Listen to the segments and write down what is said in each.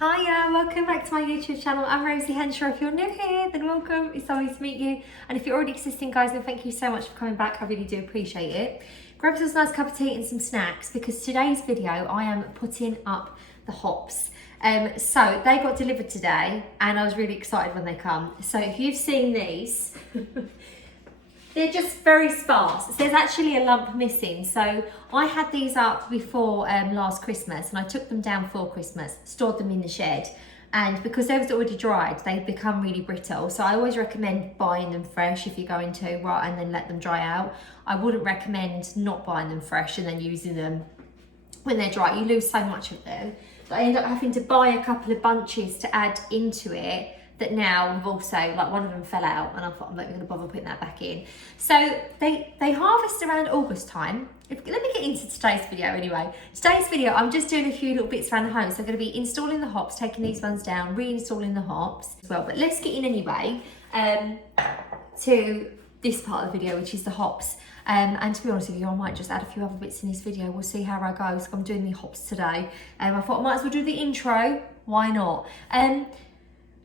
Hiya, welcome back to my YouTube channel. I'm Rosie Henshaw. If you're new here, then welcome. It's lovely to meet you. And if you're already existing, guys, then thank you so much for coming back. I really do appreciate it. Grab yourself a nice cup of tea and some snacks because today's video, I am putting up the hops. So they got delivered today and I was really excited when they come. So if you've seen these, they're just very sparse. There's actually a lump missing. So I had these up before last Christmas and I took them down for Christmas, stored them in the shed. And because they was already dried, they become really brittle. So I always recommend buying them fresh if you're going to, right, and then let them dry out. I wouldn't recommend not buying them fresh and then using them when they're dry. You lose so much of them. But I end up having to buy a couple of bunches to add into it that now we've also, like one of them fell out and I thought I'm not even gonna bother putting that back in. So they harvest around August time. Let me get into today's video anyway. Today's video, I'm just doing a few little bits around the home. So I'm gonna be installing the hops, taking these ones down, reinstalling the hops as well. But let's get in anyway to this part of the video, which is the hops. And to be honest with you, I might just add a few other bits in this video. We'll see how I go. So I'm doing the hops today. I thought I might as well do the intro. Why not?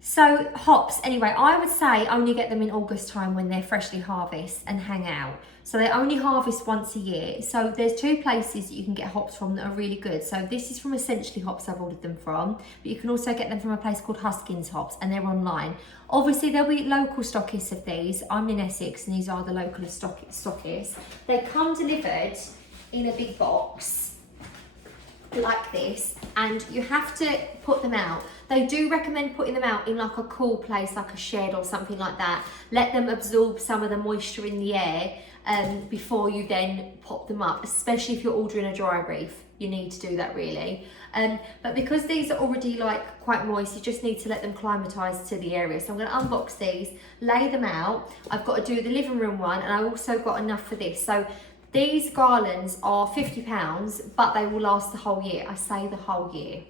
So hops, anyway, I would say only get them in August time when they're freshly harvested and hang out. So they only harvest once a year. So there's two places that you can get hops from that are really good. So this is from Essentially Hops I've ordered them from, but you can also get them from a place called Huskins Hops and they're online. Obviously there'll be local stockists of these. I'm in Essex and these are the local stockists. They come delivered in a big box like this and you have to put them out. They do recommend putting them out in like a cool place, like a shed or something like that. Let them absorb some of the moisture in the air before you then pop them up, especially if you're ordering a dry reef. You need to do that really. But because these are already like quite moist, you just need to let them acclimatise to the area. So I'm going to unbox these, lay them out. I've got to do the living room one and I also got enough for this. So these garlands are £50, but they will last the whole year. I say the whole year.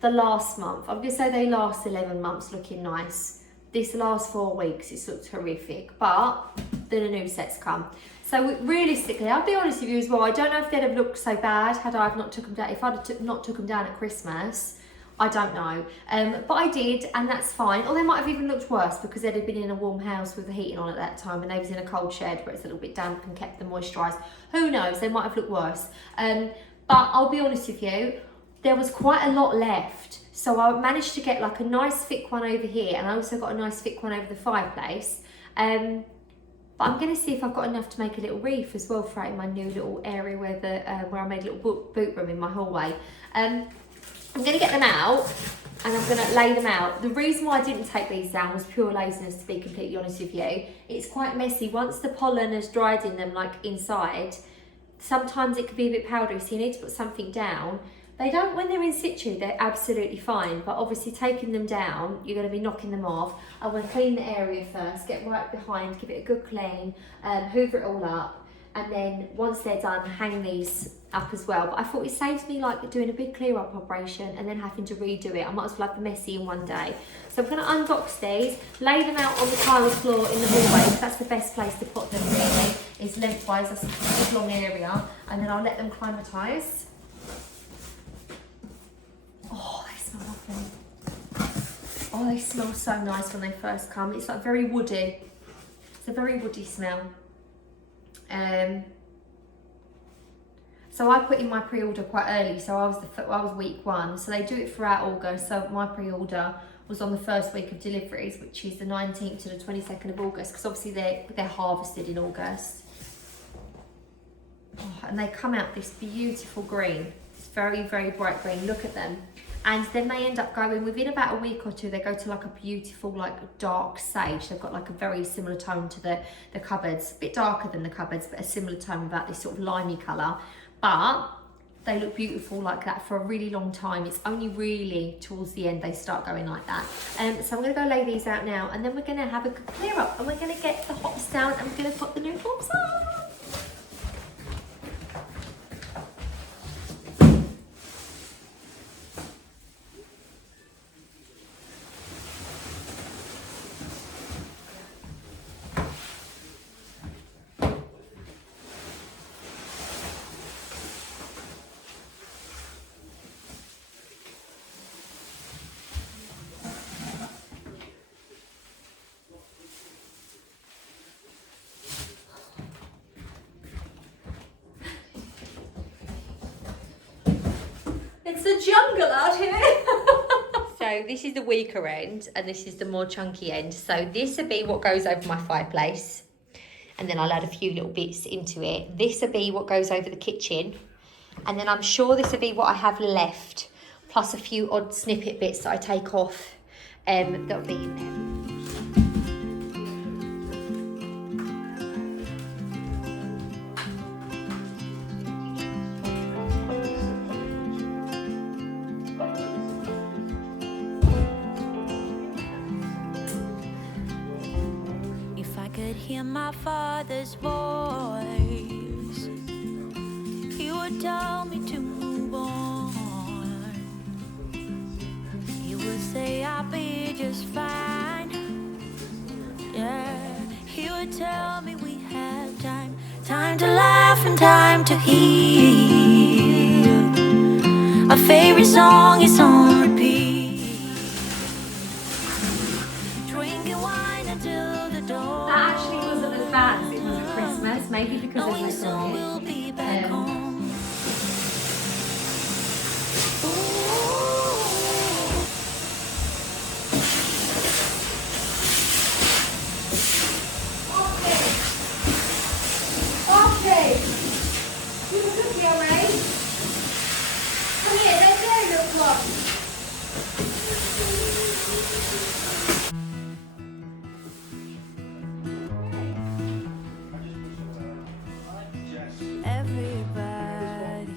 The last month, I'm gonna say they last 11 months looking nice. This last 4 weeks, it's looked horrific, but then a new set's come. So realistically, I'll be honest with you as well, I don't know if they'd have looked so bad had I not took them down. If I'd have not took them down at Christmas, I don't know. But I did, and that's fine. Or they might have even looked worse because they'd have been in a warm house with the heating on at that time and they was in a cold shed where it's a little bit damp and kept them moisturised. Who knows, they might have looked worse. But I'll be honest with you, there was quite a lot left. So I managed to get like a nice thick one over here and I also got a nice thick one over the fireplace. But I'm gonna see if I've got enough to make a little reef as well for out in my new little area where I made a little boot room in my hallway. I'm gonna get them out and I'm gonna lay them out. The reason why I didn't take these down was pure laziness, to be completely honest with you. It's quite messy. Once the pollen has dried in them, like inside, sometimes it could be a bit powdery, so you need to put something down. They don't, when they're in situ, they're absolutely fine, but obviously taking them down, you're going to be knocking them off. I want to clean the area first, get right behind, give it a good clean, hoover it all up, and then once they're done, hang these up as well. But I thought it saves me like doing a big clear up operation and then having to redo it. I might as well have the messy in one day. So I'm going to unbox these, lay them out on the tiled floor in the hallway, because that's the best place to put them really, is lengthwise, that's a big long area, and then I'll let them acclimatise. Oh, they smell lovely. Oh, they smell so nice when they first come. It's like very woody. It's a very woody smell. So I put in my pre-order quite early. So I was week 1. So they do it throughout August. So my pre-order was on the first week of deliveries, which is the 19th to the 22nd of August, because obviously they're harvested in August. Oh, and they come out this beautiful green. It's very, very bright green. Look at them. And then they end up going, within about a week or two, they go to like a beautiful, like dark sage. They've got like a very similar tone to the cupboards, a bit darker than the cupboards, but a similar tone without this sort of limey colour. But they look beautiful like that for a really long time. It's only really towards the end they start going like that. So I'm gonna go lay these out now and then we're gonna have a clear up and we're gonna get the hops down and we're gonna put the new hops on. It's a jungle out here. So this is the weaker end and this is the more chunky end. So this would be what goes over my fireplace. And then I'll add a few little bits into it. This would be what goes over the kitchen. And then I'm sure this would be what I have left, plus a few odd snippet bits that I take off that'll be in there. Hear my father's voice, he would tell me to move on. He would say I'll be just fine. Yeah, he would tell me we have time, time to laugh and time to heal. Our favorite song is on repeat. Drinking wine until the dawn. That actually wasn't as bad as it was at Christmas, maybe because of this on it. Okay. You look good, alright? Come here, right there, little clock. Everybody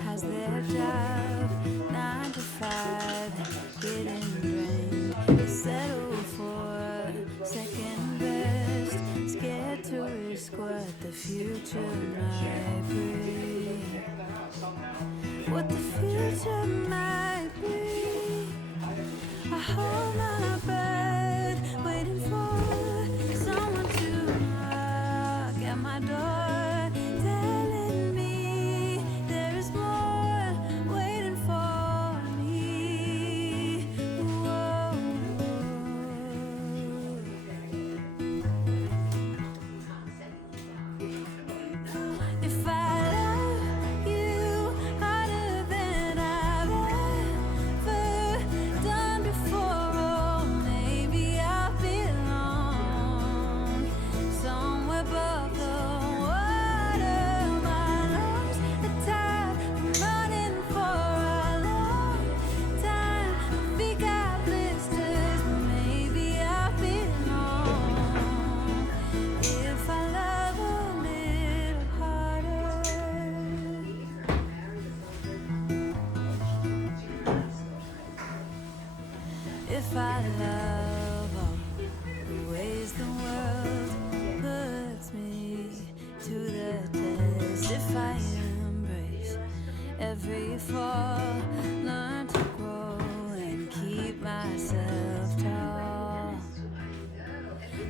has their job, 9 to 5, getting drained, settle for second best, scared to risk what the future might bring. What the future might be. I hold my breath, waiting for someone to knock at my door, telling me there is more waiting for me. Whoa. If I love you harder than I've ever done before, oh, maybe I belong somewhere above the water. My lungs are tired from running for a long time. My feet got blisters, but maybe I belong if I love a little harder. If I love all the ways the world puts me to the test, if I embrace every fall, learn to grow and keep myself tall,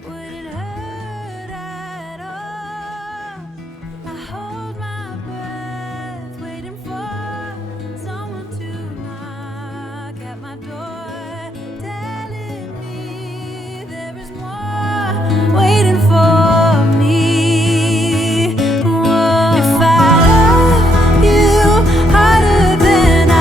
would it hurt at all? I hold my breath, waiting for someone to knock at my door, telling me there is more waiting for me. Whoa. If I love you harder than I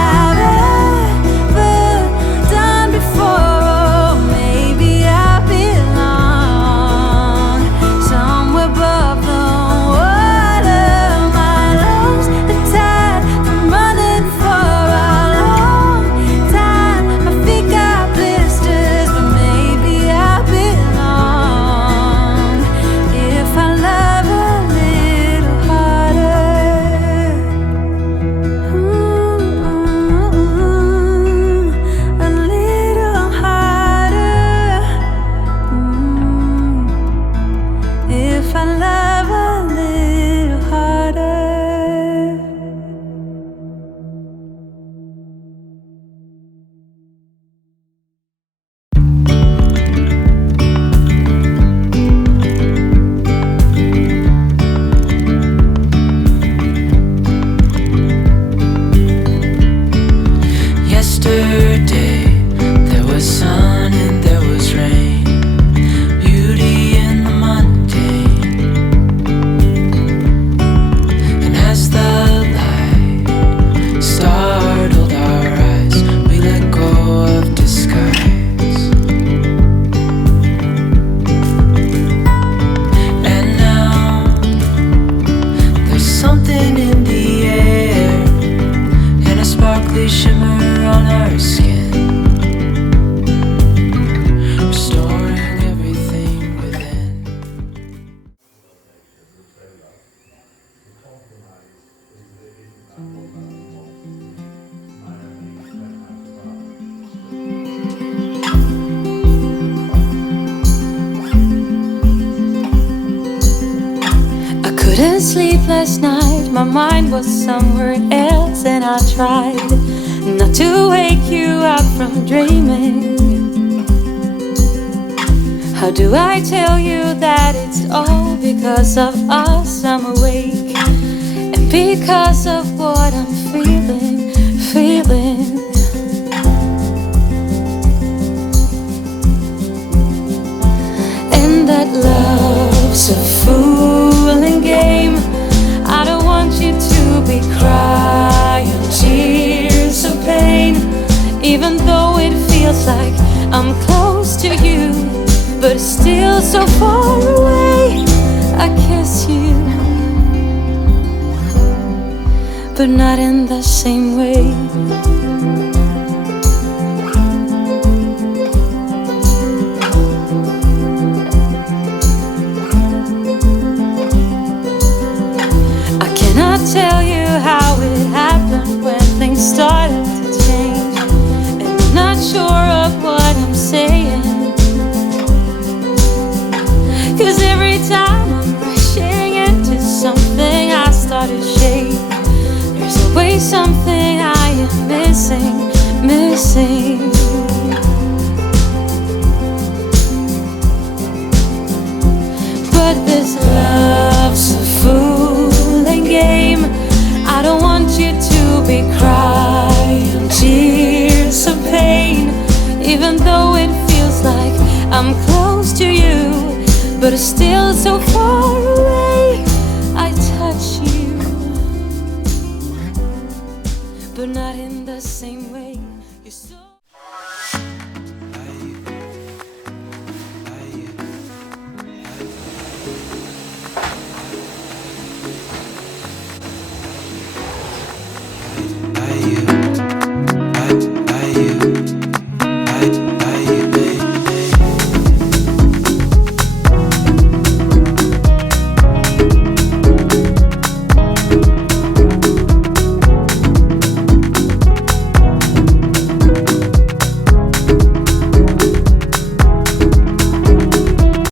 on our skin, restoring everything within. I couldn't sleep last night, my mind was somewhere else, and I tried not to wake you up from dreaming. How do I tell you that it's all because of us I'm awake, and because of what I'm feeling, feeling. And that love's a fooling game. I don't want you to be crying tears of pain, even though it feels like I'm close to you, but still so far away. I kiss you, but not in the same way. I cannot tell you how it happened when things started to change, and I'm not sure of what I'm saying, 'cause every time I'm rushing into something I start to shake. There's always something I am missing, missing. But this love's a fooling game. I don't want you to be crying tears of pain, even though it feels like I'm close to you, but it's still so far away. I touch you, but not in the same